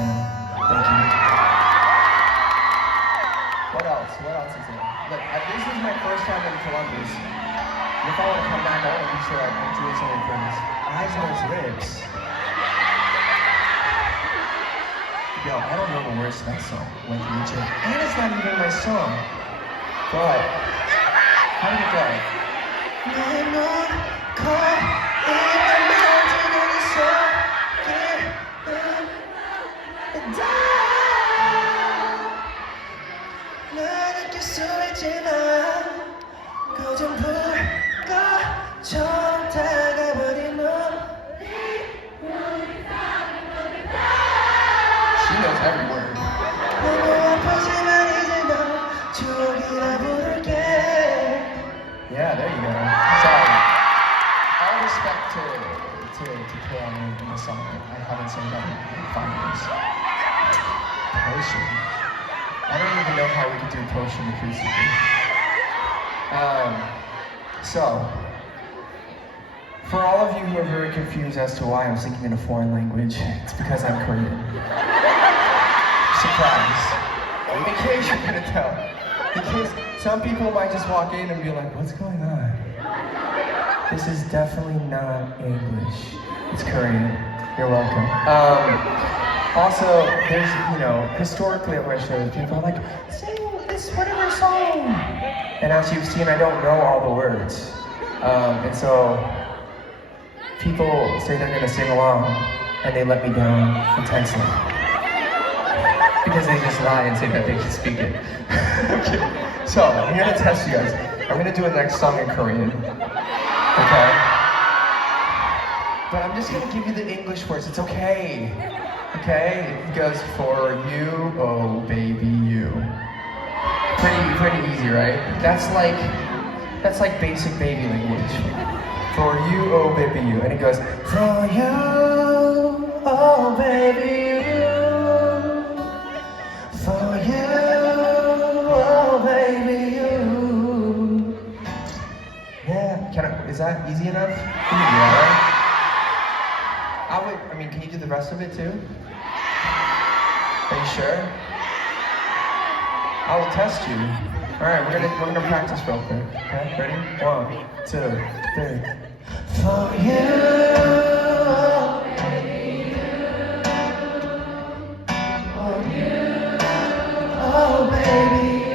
Thank you. What else? What else is there? Look, this is my first time in Columbus. If I want to come back, I want to be sure I'm doing something for his eyes on his lips. Yo, I don't know the words to that song, like Legion. And it's not even my song. But, how did it go? She knows every word. Yeah, there you go. Sorry. All respect to Kale in the song. I haven't sung that in 5 years. Potion. I don't even know how we could do Potion acoustically. So, for all of you who are very confused as to why I'm singing in a foreign language, it's because I'm Korean. Surprise. In case you couldn't tell. In case some people might just walk in and be like, what's going on? This is definitely not English. It's Korean. You're welcome. Also, there's, historically at my shows, people are like, sing this whatever song. And as you've seen, I don't know all the words. And so, people say they're gonna sing along, and they let me down intensely. Because they just lie and say that they can speak it. Okay. So, I'm gonna test you guys. I'm gonna do a next song in Korean. Okay? But I'm just gonna give you the English words. It's okay. Okay? It goes, for you, oh baby you. Pretty easy, right? That's like basic baby language. For you, oh baby you. And it goes, for you, oh baby you. For you, oh baby you. Yeah, is that easy enough? Yeah. Can you do the rest of it too? Are you sure? I will test you. Alright, we're gonna practice real quick. Okay, ready? 1, 2, 3. For you, oh baby you.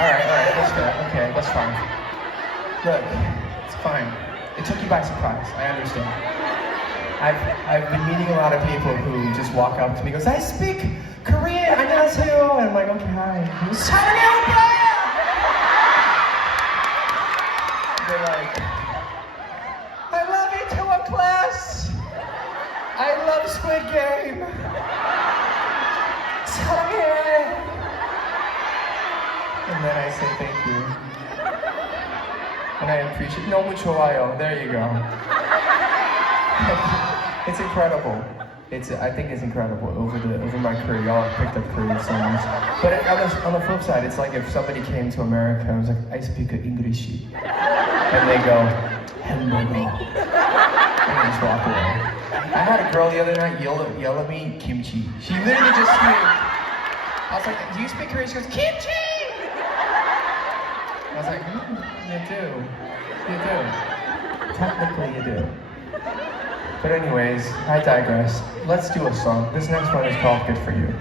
Alright, that's good. Okay, that's fine. Look, it's fine. It took you by surprise, I understand. I've been meeting a lot of people who just walk up to me and goes, I speak Korean, 안녕하세요. And I'm like, okay, hi. 사랑해 오빠! They're like, I love you to a class. I love Squid Game. 사랑해. And then I say thank you. And I appreciate 너무 좋아요. There you go. It's incredible. I think it's incredible. Over my career, y'all have picked up Korean songs. But on the flip side, it's like if somebody came to America and was like, I speak English. And they go, hello. And they just walk away. I had a girl the other night yell at me, kimchi. She literally just screamed. I was like, do you speak Korean? She goes, kimchi! I was like, you do. Technically you do. But anyways, I digress. Let's do a song. This next one is called Good For You.